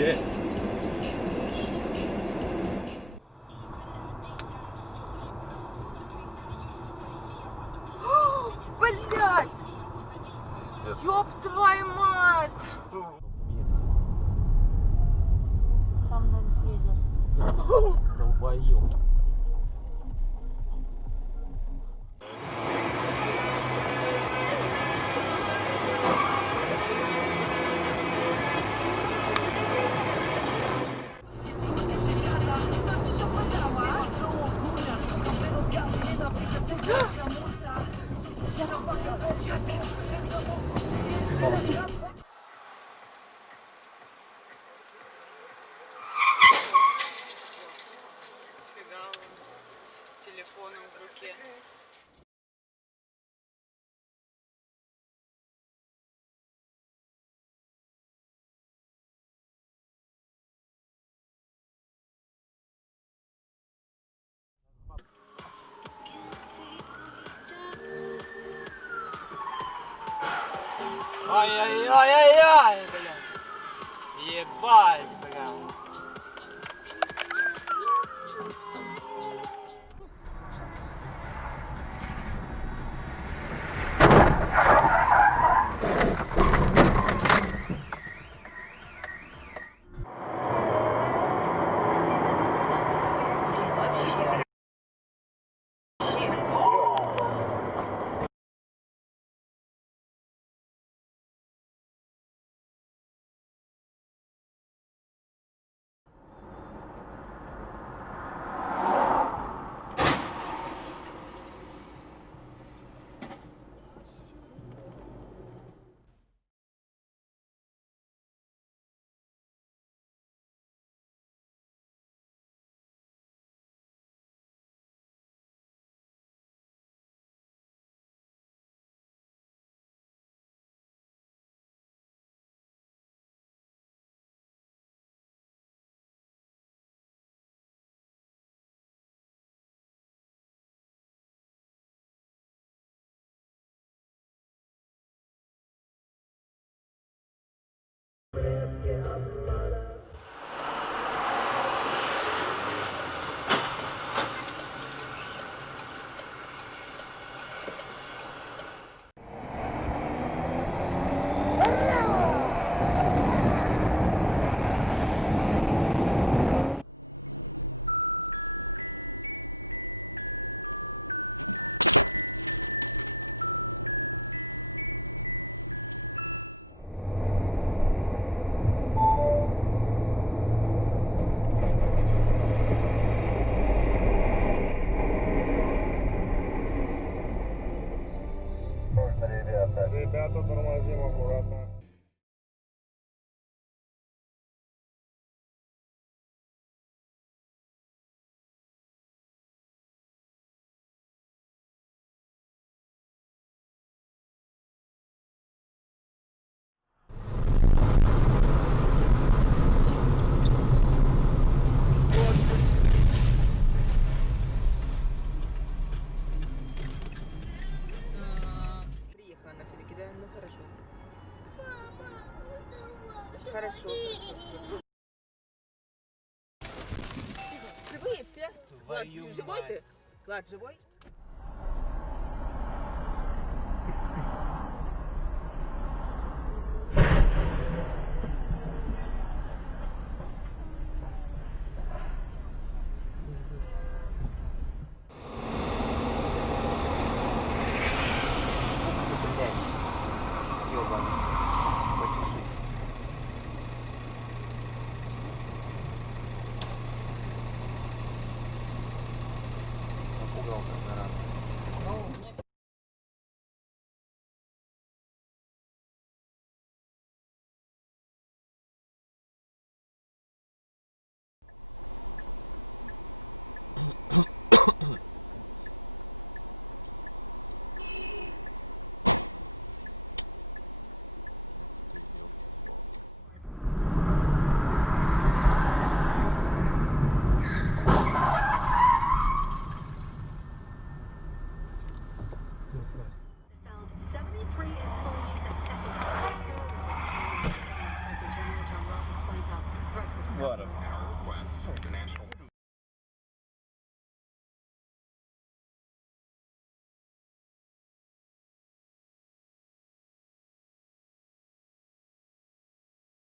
shit. Блять! Ёб твою мать! Сам на съездишь. Долбоёб. С телефоном в руке. Ай-яй-яй-яй-яй, блядь. Ебать, блядь. Ребята, тормозим аккуратно. Приехала она все-таки, да? Ну хорошо. Хорошо, хорошо. Живые все? Влад, Твою живой ты? мать. Влад, живой? Можете, блядь, ёбаный, почешись. Напугал как зараза.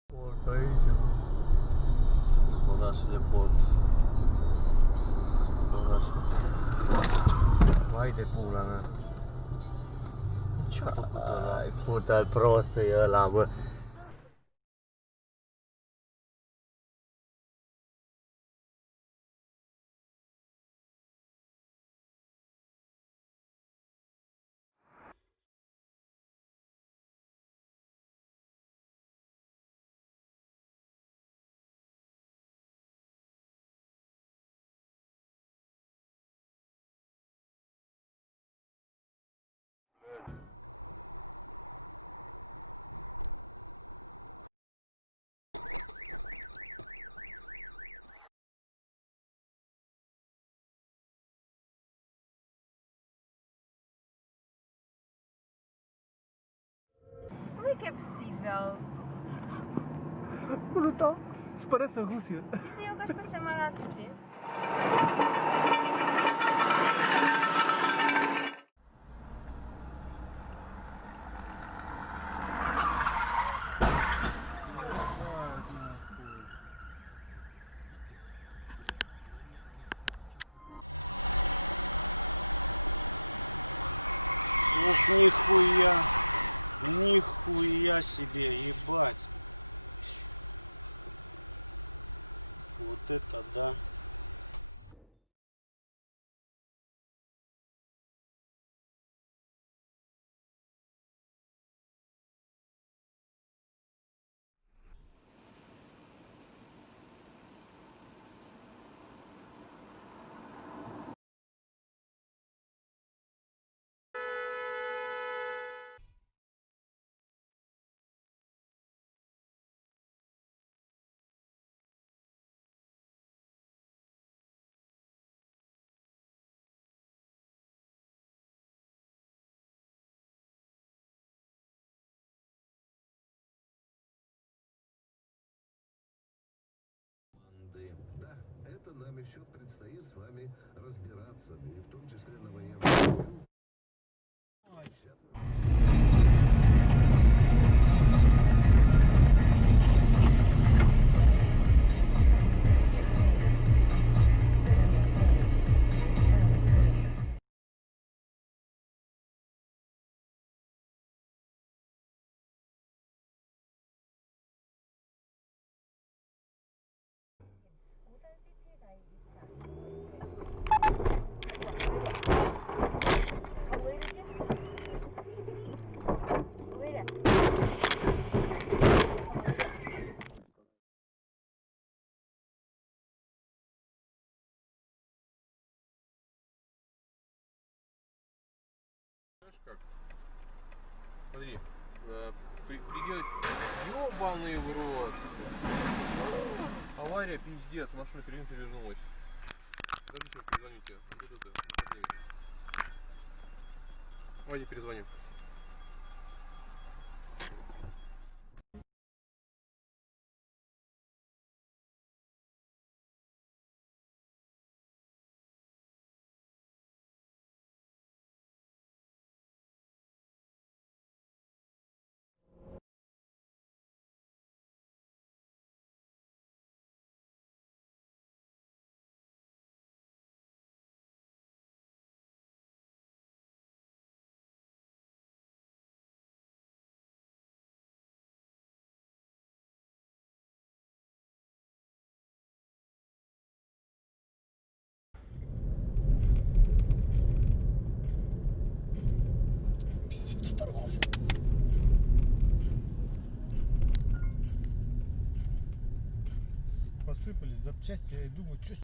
Port aici. Orașul de port. Orașul. Vai de pula mea. Ce-a făcut ăla? Ai fut-al prostă e ăla, bă. Como é que é possível? Brutal. Isso parece a Rússia. Dizem é o gajo para chamar a assistência. Ух, нихуя! Нихуя себе, ебать! Вот это да! Банды. Да, это нам еще предстоит с вами разбираться, и в том числе на военном. Как? Смотри, приделать. Ёбаный в рот. Авария, пиздец, машина перевернулась. Подожди, сейчас перезвоню тебе. Давайте перезвоним. Посыпались запчасти, я и думаю, что